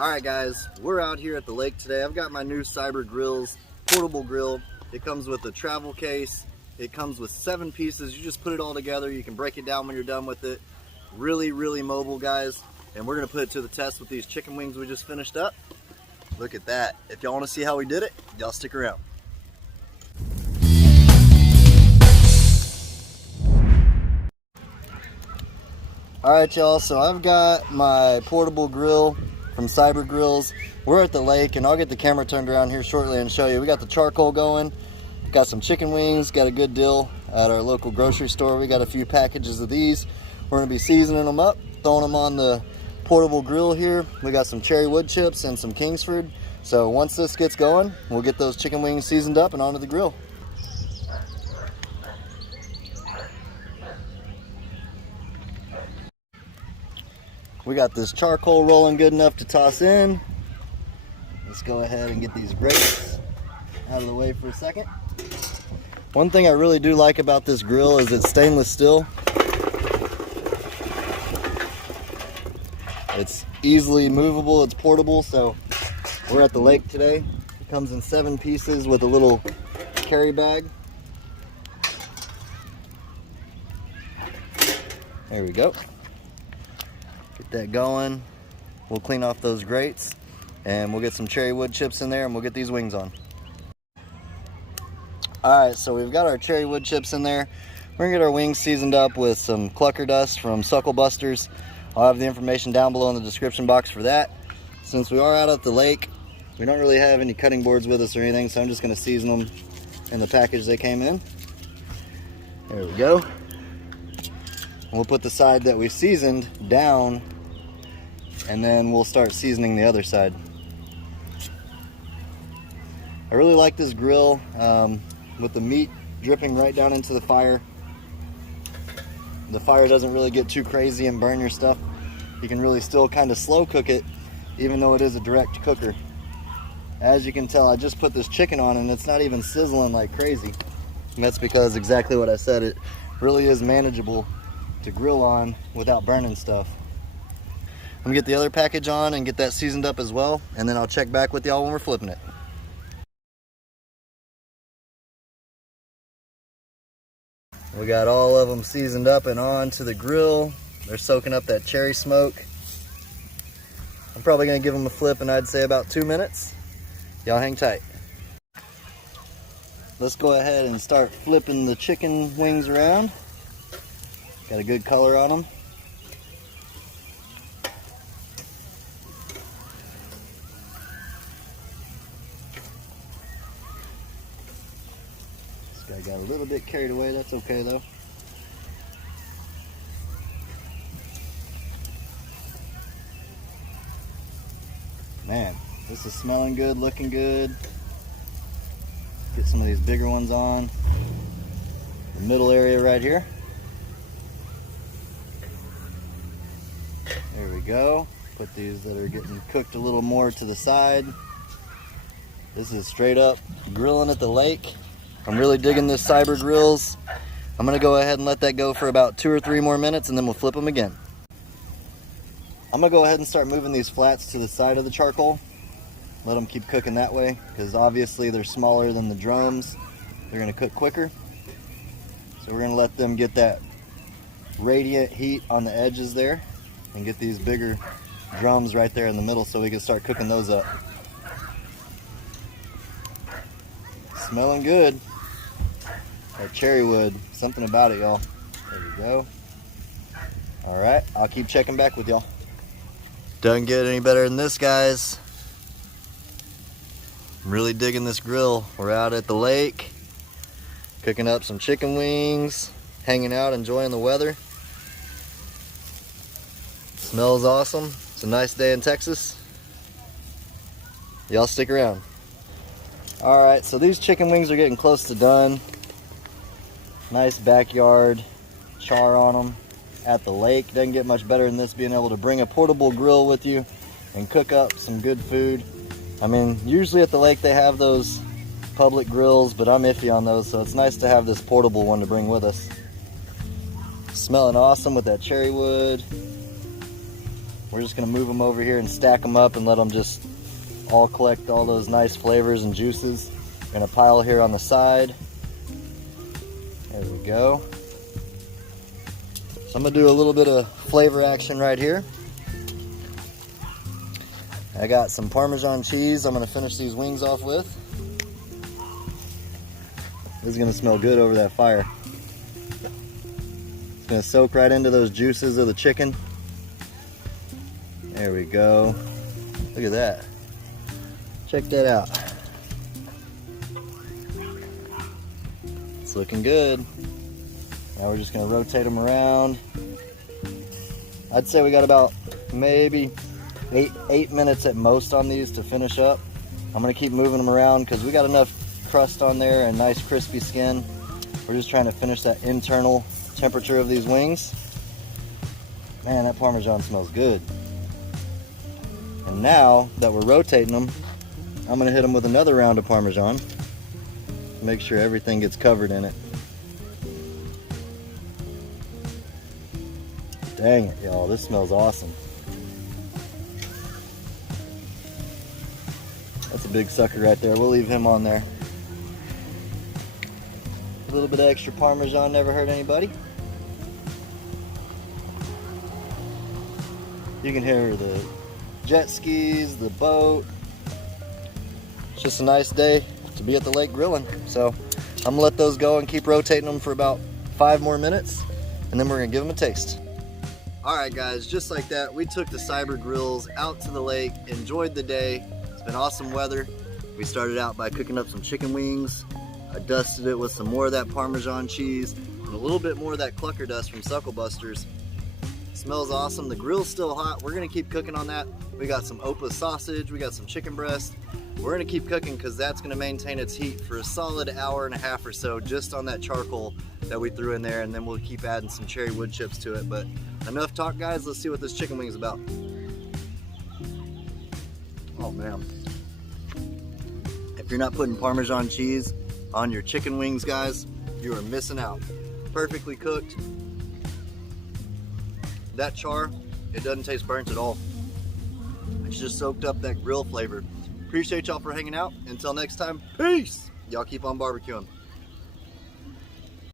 Alright guys, we're out here at the lake today. I've got my new Cyber Grills portable grill. It comes with a travel case. It comes with 7 pieces. You just put it all together. You can break it down when you're done with it. Really, really mobile, guys. And we're gonna put it to the test with these chicken wings we just finished up. Look at that. If y'all wanna see how we did it, y'all stick around. Alright y'all, so I've got my portable grill from Cyber Grills. We're at the lake and I'll get the camera turned around here shortly and show you. We got the charcoal going, got some chicken wings, got a good deal at our local grocery store. We got a few packages of these. We're gonna be seasoning them up, throwing them on the portable grill here. We got some cherry wood chips and some Kingsford. So once this gets going, we'll get those chicken wings seasoned up and onto the grill. We got this charcoal rolling good enough to toss in. Let's go ahead and get these grates out of the way for a second. One thing I really do like about this grill is it's stainless steel. It's easily movable, it's portable, so we're at the lake today. It comes in 7 pieces with a little carry bag. There we go. Get that going. We'll clean off those grates and we'll get some cherry wood chips in there and we'll get these wings on. Alright, so we've got our cherry wood chips in there. We're gonna get our wings seasoned up with some clucker dust from Suckle Busters. I'll have the information down below in the description box for that. Since we are out at the lake, we don't really have any cutting boards with us or anything, so I'm just gonna season them in the package they came in. There we go. We'll put the side that we seasoned down and then we'll start seasoning the other side. I really like this grill with the meat dripping right down into the fire. The fire doesn't really get too crazy and burn your stuff. You can really still kind of slow cook it even though it is a direct cooker. As you can tell, I just put this chicken on and it's not even sizzling like crazy. And that's because exactly what I said, it really is manageable to grill on without burning stuff. I'm gonna get the other package on and get that seasoned up as well, and then I'll check back with y'all when we're flipping it. We got all of them seasoned up and on to the grill. They're soaking up that cherry smoke. I'm probably gonna give them a flip in I'd say about 2 minutes. Y'all hang tight. Let's go ahead and start flipping the chicken wings around. Got a good color on them. This guy got a little bit carried away, that's okay though. Man, this is smelling good, looking good. Get some of these bigger ones on. The middle area right here. There we go. Put these that are getting cooked a little more to the side. This is straight up grilling at the lake. I'm really digging this Cyber Grills. I'm gonna go ahead and let that go for about 2 or 3 more minutes and then we'll flip them again. I'm gonna go ahead and start moving these flats to the side of the charcoal. Let them keep cooking that way because obviously they're smaller than the drums. They're gonna cook quicker. So we're gonna let them get that radiant heat on the edges there and get these bigger drums right there in the middle so we can start cooking those up. Smelling good. That cherry wood, something about it, y'all. There we go. All right, I'll keep checking back with y'all. Doesn't get any better than this, guys. I'm really digging this grill. We're out at the lake, cooking up some chicken wings, hanging out, enjoying the weather. Smells awesome. It's a nice day in Texas. Y'all stick around. All right, so these chicken wings are getting close to done. Nice backyard char on them at the lake. Doesn't get much better than this, being able to bring a portable grill with you and cook up some good food. I mean, usually at the lake they have those public grills, but I'm iffy on those, so it's nice to have this portable one to bring with us. Smelling awesome with that cherry wood. We're just gonna move them over here and stack them up and let them just all collect all those nice flavors and juices in a pile here on the side. There we go. So I'm gonna do a little bit of flavor action right here. I got some Parmesan cheese I'm gonna finish these wings off with. This is gonna smell good over that fire. It's gonna soak right into those juices of the chicken. There we go. Look at that. Check that out. It's looking good. Now we're just gonna rotate them around. I'd say we got about maybe eight minutes at most on these to finish up. I'm gonna keep moving them around because we got enough crust on there and nice crispy skin. We're just trying to finish that internal temperature of these wings. Man, that Parmesan smells good. And now that we're rotating them, I'm gonna hit them with another round of Parmesan to make sure everything gets covered in it. Dang it, y'all, this smells awesome. That's a big sucker right there. We'll leave him on there. A little bit of extra Parmesan never hurt anybody. You can hear the jet skis, the boat. It's just a nice day to be at the lake grilling. So I'm gonna let those go and keep rotating them for about 5 more minutes, and then we're gonna give them a taste. All right guys, just like that, we took the Cyber grills out to the lake, enjoyed the day. It's been awesome weather. We started out by cooking up some chicken wings. I dusted it with some more of that Parmesan cheese and a little bit more of that clucker dust from Suckle Busters. Smells awesome. The grill's still hot. We're gonna keep cooking on that. We got some Opa sausage, we got some chicken breast. We're gonna keep cooking because that's gonna maintain its heat for a solid hour and a half or so just on that charcoal that we threw in there, and then we'll keep adding some cherry wood chips to it. But enough talk, guys. Let's see what this chicken wing is about. Oh man. If you're not putting Parmesan cheese on your chicken wings, guys, you are missing out. Perfectly cooked. That char, it doesn't taste burnt at all. It's just soaked up that grill flavor. Appreciate y'all for hanging out. Until next time, peace. Y'all keep on barbecuing.